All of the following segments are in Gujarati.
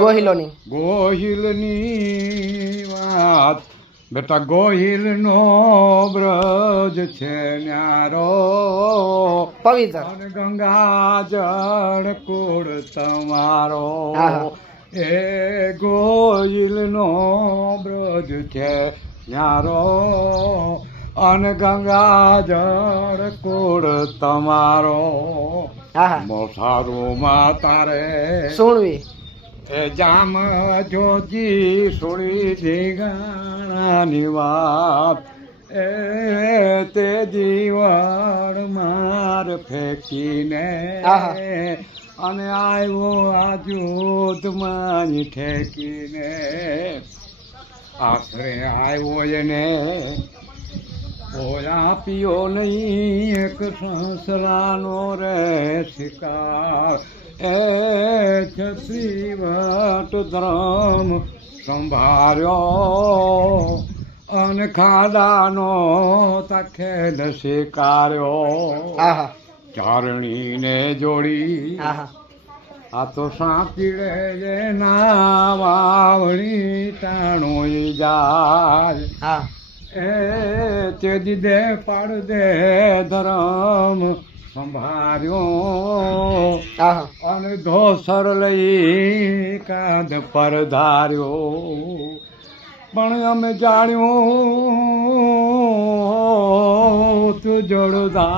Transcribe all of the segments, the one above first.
ગોહિલોની. ગોહિલની વાત. બેટા ગોહિલનો બ્રજ છે ન્યારો. પવિત્ર. ગંગા જળ કુળ તમારો. એ ગોહિલનો બ્રજ છે ન્યારો. અને ગંગા જળ કુળ તમારો. મોસારો મોસારુમાં તારે સુણવી. જામ જોજી સુણી જીગાણાની વાત એ તે જીવન માર ફેંકીને. અને આવ્યો આ જૂથમાં ઠેકીને. આખરે આવ્યો એને ઓયા પીઓ નહીં એક સંસરાનો રે શિકાર. એ શ્રીવટ વટ સંભાર્યો. અને ખાડાનો તખે શિકાર્યો આહા. ચારણીને જોડી. આ તો સાંકીડે જે ના વાવણી ટાણો જાય એ તે દીધે પાડ દે ધરમ સંભાળ્યો આહા. અને ધોસર લઈ કાંધ પર ધાર્યો. પણ અમે જાણ્યું તું જોડદાર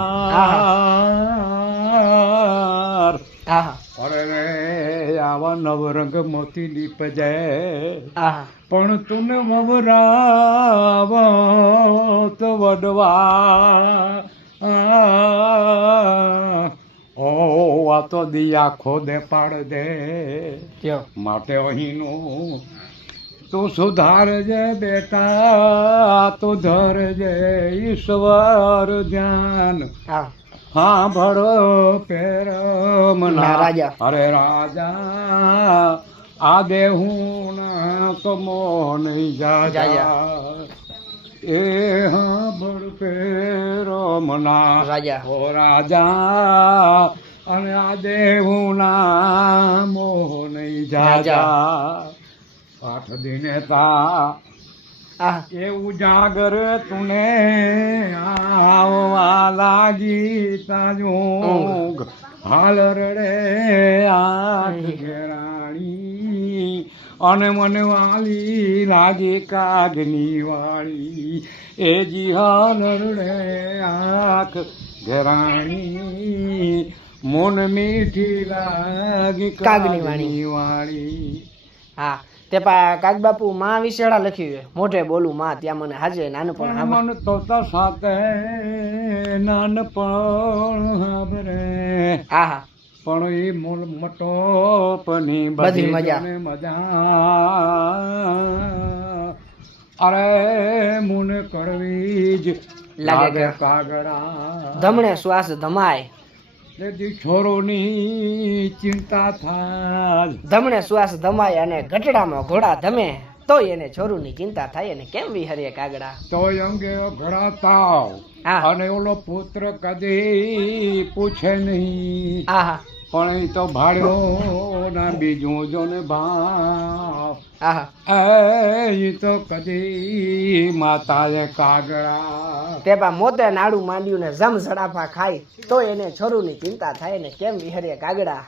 અરે આવા નવરંગ મોતી દીપ જાય પણ તું વવરાવ તો વડવા. ઓ આ તો દિયા ખોદે પાડ દે માટે અહીંનું તું સુધારજે બેટા તું ધરજે ઈશ્વર ધ્યાન. હા. ભળો પેર રાજા. અરે રાજા આ દેહું ના કમો નહીં જાજા. જાજા. એ હા ભળ પેર મના રાજા. ઓ રાજા અને આ દેહું ના મોહ નહીં જાજા. પાઠ દિને તા એવું જાગર તુને આવવા લાગી તાજું. હાલ રડે આ ઘેરાણી અને મને વાલી લાગે કાગની વાળી. એ જીહા નરણે આંખ ઘરાણી. મોન મીઠી લાગી કાગની વાળી. હા તે પા કાગ બાપુ માં વિશેડા લખ્યું છે. મોઢે બોલું માં ત્યાં મને હાજે નાનપણ હા મન તોતા સાથે નાનપણ હા આહા પણ એ મૂળ મટોપની બધી મજા. મજા. અરે મુને કરવી જ લાગે કાગડા. ધમણે શ્વાસ ધમાય. તેથી છોરોની ચિંતા થાય. ધમણે શ્વાસ ધમાય અને ગટડામાં ઘોડા ધમે. તોય એને છોરુની ચિંતા થાય અને કેમ વિહરીએ કાગડા? તોય અંગે ઘણા તાવ હા. અને ઓલો પુત્ર કદી પૂછે નહીં. આહા. પણ એ તો ભાડ્યો ના બીજું જો ને ભાવ એ તો કદી માતાએ કાગડા તે પા મોતે નાડું માંડ્યું ને જમ ઝડાફા ખાય તો એને છોરુની ચિંતા થાય ને કેમ વિહરે કાગડા